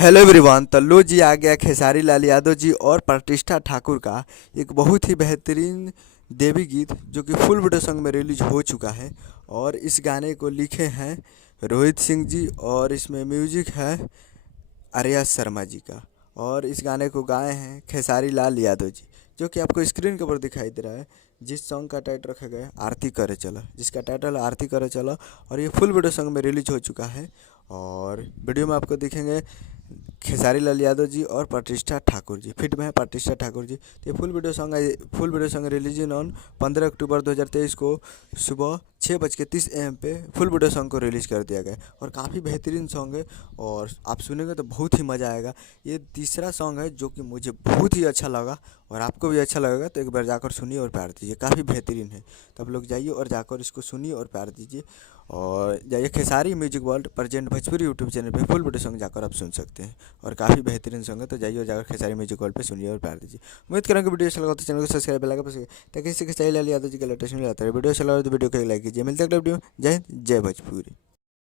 Hello everyone. तो लो जी आ गया खेसारी लाल यादव जी और प्रतिष्ठा ठाकुर का एक बहुत ही बेहतरीन देवी गीत जो कि फुल वीडियो सॉन्ग में रिलीज हो चुका है। और इस गाने को लिखे हैं रोहित सिंह जी और इसमें म्यूजिक है आर्या शर्मा जी का। और इस गाने को गाए हैं खेसारी लाल यादव जी, जो कि आपको स्क्रीन के ऊपर दिखाई दे रहा है। जिस सॉन्ग का टाइटल रखा गया है आरती करे चला, जिसका टाइटल है आरती करे चला। और ये फुल वीडियो सॉन्ग में रिलीज हो चुका है। और वीडियो में आपको दिखेंगे खेसारी लाल यादव जी और प्रतिष्ठा ठाकुर जी, फिट में है प्रतिष्ठा ठाकुर जी। तो ये full video song release on 15 अक्टूबर 2023 को सुबह 6:30 AM पे फुल वीडियो सॉन्ग को रिलीज़ कर दिया गया है। और काफ़ी बेहतरीन सॉन्ग है और आप सुनेंगे तो बहुत ही मज़ा आएगा। ये तीसरा सॉन्ग है जो कि मुझे बहुत ही अच्छा लगा और आपको भी अच्छा लगेगा। तो एक बार जाकर सुनिए और प्यार दीजिए, काफ़ी बेहतरीन है। तो आप लोग जाइए और जाकर इसको सुनिए और प्यार दीजिए। और जाइए Khesari music world present Bhojpuri YouTube channel पे फुल वीडियो सॉन्ग जाकर आप सुन सकते हैं। और काफ़ी बेहतरीन सॉन्ग है। तो जाइए और जाकर खेसारी म्यूजिक वर्ल्ड पे सुनिए और प्यार दीजिए। उम्मीद करूँगा वीडियो अच्छा लगा तो चैनल को सब्सक्राइब लगा पसंद ताकि किसी के स्टाइल यादव जी का लेटेस्ट मिल जाता है। वीडियो अच्छा लगा तो वीडियो को लाइक कीजिए। मिलते हैं अगले वीडियो में। जय हिंद, जय भोजपुरी।